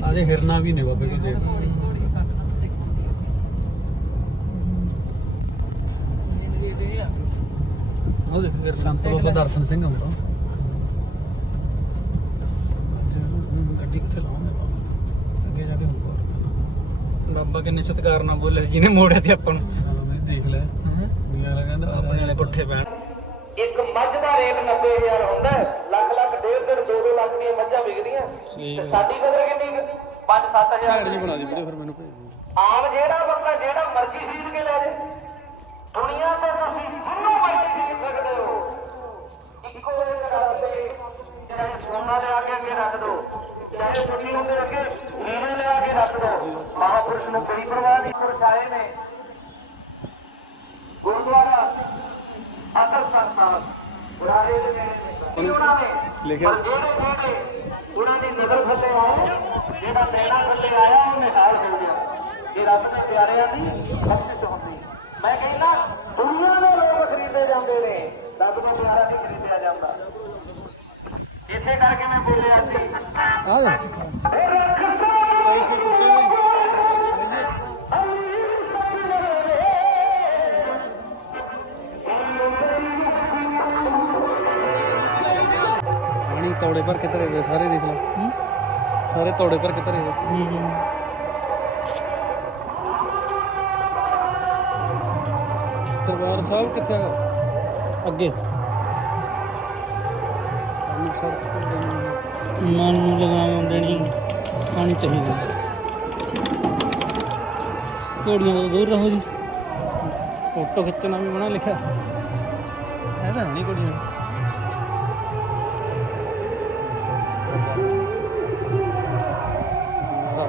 ਆਜੇ ਹਿਰਨਾ ਵੀ ਨੇ ਬਾਬੇ ਕੋਲ ਦੇਖ ਉਹ ਦੇਖ ਫਿਰ ਸੰਤ ਬਾਬਾ ਦਰਸ਼ਨ ਸਿੰਘ ਹੁੰਦਾ ਗੱਡੀ ਕਿੱਥੇ ਲਾਉਂਦੇ ਬਾਬਾ? ਅੱਗੇ ਜਾ ਕੇ ਬਾਬਾ ਕਿੰਨੇ ਸਤਿਕਾਰ ਨਾਲ ਬੋਲੇ ਜਿਹਨੇ ਮੋੜਿਆ ਤੇ ਆਪਾਂ ਨੂੰ। ਦੇਖ ਲੈ ਆਪਣੇ ਵਾਲੇ ਪੁੱਠੇ ਪੈਣ ਇੱਕ ਮੱਝ ਦਾ ਰੇਟ 90000 ਹੁੰਦਾ ਹੈ। ਲੱਖ ਦੀਆਂ ਮੱਝਾਂ ਵਿਕਦੀਆਂ। ਤੇ ਸਾਡੀ ਕਦਰ ਕਿੰਨੀ 5-7000 ਜੀ ਬਣਾ ਦੀ ਵੀਡੀਓ ਫਿਰ ਮੈਨੂੰ ਭੇਜ ਆਮ ਜਿਹੜਾ ਬੰਦਾ ਜਿਹੜਾ ਮਰਜ਼ੀ ਖਰੀਦ ਕੇ ਲੈ ਜੇ। ਦੁਨੀਆ ਤੇ ਤੁਸੀਂ ਜਿੰਨੂੰ ਮਰਜ਼ੀ ਖਰੀਦ ਸਕਦੇ ਹੋ। ਇੱਕੋ ਇੱਕ ਰੱਬ ਦੇ ਚਾਹੇ ਸੋਨਾ ਲਿਆ ਕੇ ਅੱਗੇ ਰੱਖ ਦੋ। ਚਾਹੇ ਤੁਸੀਂ ਉਹਦੇ ਅੱਗੇ ਹੀਰੇ ਲਿਆ ਕੇ ਰੱਖ ਦੋ। ਮਹਾਪੁਰਸ਼ ਨੂੰ ਕੋਈ ਪਰਵਾਹ ਨਹੀਂ ਪਰਛਾਏ ਨੇ। ਗੁਰਦੁਆਰਾ ਬੁਰਾਰੇ ਦੇ ਨੇ। ਉਹਨਾਂ ਨੇ? ਲਿਖਿਆ। ਪਰ ਜਿਹੜੇ ਜਿਹੜੇ ਉਹਨਾਂ ਦੀ ਨਜ਼ਰ ਥੱਲੇ ਆਏ ਜਿਹੜਾ ਨੈਣਾ ਥੱਲੇ ਆਇਆ ਉਹ ਨਿਹਾਲ ਹੋ ਗਿਆ ਇਹ ਰੱਬ ਦੇ ਪਿਆਰਿਆਂ ਦੀ ਬਖਸ਼ਿਸ਼ ਹੁੰਦੀ। ਮੈਂ ਕਹਿੰਦਾ ਦੁਨੀਆ ਦੇ ਲੋਕ ਖਰੀਦੇ ਜਾਂਦੇ ਨੇ। ਰੱਬ ਨੂੰ ਪਿਆਰਾ ਨਹੀਂ ਖਰੀਦਿਆ ਜਾਂਦਾ। ਇਸੇ ਕਰਕੇ ਮੈਂ ਬੋਲਿਆ ਸੀ ਪਾਣੀ ਤੌੜੇ ਭਰ ਕੇ ਧਰੇ ਹੋਏ ਸਾਰੇ ਦੇਖ ਲੈ। ਸਾਰੇ ਤੌੜੇ ਭਰ ਕੇ ਧਰੇ ਹੋਏ ਦਰਬਾਰ ਸਾਹਿਬ ਕਿੱਥੇ ਹੈਗਾ ਅੱਗੇ। ਮਨ ਨੂੰ ਲਗਾਉਂਦੇ ਨਹੀਂ ਪਾਣੀ ਚਾਹੀਦਾ। ਘੋੜੀਆਂ ਤੋਂ ਦੂਰ ਰਹੋ ਜੀ। ਫੋਟੋ ਖਿੱਚਣਾ ਵੀ ਮਨਾ ਲਿਖਿਆ। ਇਹ ਤਾਂ ਨਹੀਂ ਘੋੜੀਆਂ।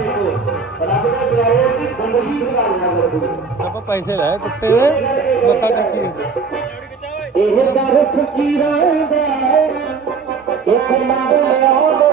ਨੂੰ ਪਾਣੀ ਲੈ ਕੇ ਆਇਆ ਹੈ ਉਹ ਦੇਖ ਆਪਾਂ ਪੈਸੇ ਲੈ ਕੁੱਤੇ ਦੇ ਮੱਥਾ ਟੇਕੀ। ਇਹ ਦਰ ਫਕੀਰਾਂ ਦਾ ਇੱਕ ਮੰਗ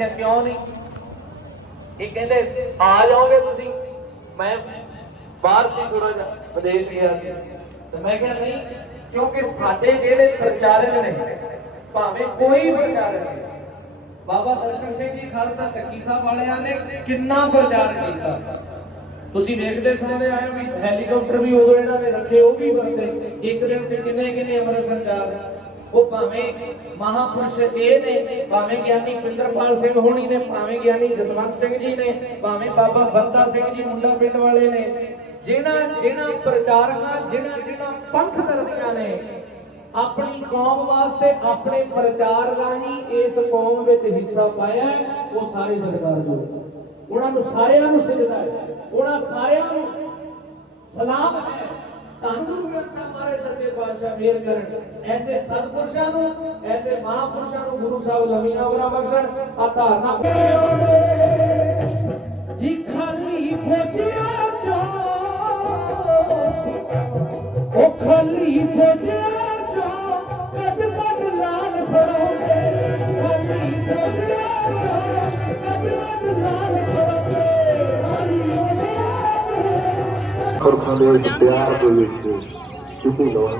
ਮੈਂ ਕਿਉਂ ਨਹੀਂ? ਇਹ ਕਹਿੰਦੇ, ਆ ਜਾਓਗੇ ਤੁਸੀਂ? ਮੈਂ ਬਾਹਰ ਸੀ ਥੋੜਾ ਜਿਹਾ, ਵਿਦੇਸ਼ ਗਿਆ ਸੀ। ਤੇ ਮੈਂ ਕਿਹਾ, ਨਹੀਂ, ਕਿਉਂਕਿ ਸਾਡੇ ਜਿਹੜੇ ਪ੍ਰਚਾਰਕ ਨੇ, ਭਾਵੇਂ ਕੋਈ ਪ੍ਰਚਾਰਕ ਹੈ ਬਾਬਾ ਦਰਸ਼ਨ ਸਿੰਘ ਜੀ ਖਾਲਸਾ ਟੱਕੀ ਸਾਹਿਬ ਵਾਲਿਆਂ ਨੇ ਕਿੰਨਾ ਪ੍ਰਚਾਰ ਕੀਤਾ। ਤੁਸੀਂ ਵੇਖਦੇ ਸੁਣਦੇ ਆਏ ਵੀ ਹੈਲੀਕਾਪਟਰ ਵੀ ਉਦੋਂ ਇਹਨਾਂ ਨੇ ਰੱਖੇ, ਉਹ ਵੀ ਵਰਤੇ। ਇੱਕ ਦਿਨ ਚ ਕਿੰਨੇ ਕਿੰਨੇ ਅਮਰ ਸੰਚਾਰ ਉਹ ਭਾਵੇਂ ਮਹਾਪੁਰਸ਼ ਇਹ ਨੇ, ਭਾਵੇਂ ਗਿਆਨੀ ਪਿੰਦਰਪਾਲ ਸਿੰਘ ਹੋਣੀ ਨੇ, ਭਾਵੇਂ ਗਿਆਨੀ ਜਸਵੰਤ ਸਿੰਘ ਜੀ ਨੇ, ਭਾਵੇਂ ਬਾਬਾ ਬੰਦਾ ਸਿੰਘ ਜੀ ਮੁੰਡਾ ਪਿੰਡ ਵਾਲੇ ਨੇ, ਜਿਨ੍ਹਾਂ ਜਿਨ੍ਹਾਂ ਪ੍ਰਚਾਰਕਾਂ, ਜਿਨ੍ਹਾਂ ਜਿਨ੍ਹਾਂ ਪੰਥ ਕਰਦੀਆਂ ਨੇ, ਆਪਣੀ ਕੌਮ ਵਾਸਤੇ, ਆਪਣੇ ਪ੍ਰਚਾਰ ਰਾਹੀਂ ਇਸ ਕੌਮ ਵਿੱਚ ਹਿੱਸਾ ਪਾਇਆ ਉਹ ਸਾਰੇ ਸਰਕਾਰ ਜੋ ਉਹਨਾਂ ਨੂੰ ਸਾਰਿਆਂ ਨੂੰ ਸਿੱਧਦਾ ਉਹਨਾਂ ਸਾਰਿਆਂ ਨੂੰ ਸਲਾਮ ਹੈ। ਧੰਨ ਗੁਰੂ ਗ੍ਰੰਥ ਸਾਹਿਬ ਮਹਾਰਾਜ ਸੱਚੇ ਪਾਤਸ਼ਾਹ ਮੇਰ ਕਰਨ। ਐਸੇ ਸਤਿਪੁਰਸ਼ਾਂ ਨੂੰ, ਐਸੇ ਮਹਾਪੁਰਸ਼ਾਂ ਨੂੰ ਗੁਰੂ ਸਾਹਿਬ ਲੰਮੀਆਂ ਉਮਰਾਂ ਬਖਸ਼ਣ ਆ ਧਾਰਨਾ ਜੀ ਖਾਲੀ ਖੋਜਿਆ ਚੋ, ਉਹ ਖਾਲੀ ਖੋਜਿਆ ਪੁਰਖਾਂ ਦੇ ਵਿੱਚ ਪਿਆਰ ਦੇ ਵਿੱਚ ਕਿਤੇ ਲੋੜ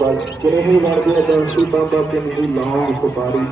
ਪਰ ਕਿਹੇ ਵਰਗੇ ਅਦਾਲਤੀ ਬਾਬਾ ਕਿ ਨਹੀਂ ਲਾਉਂ ਸੁਪਾਰੀ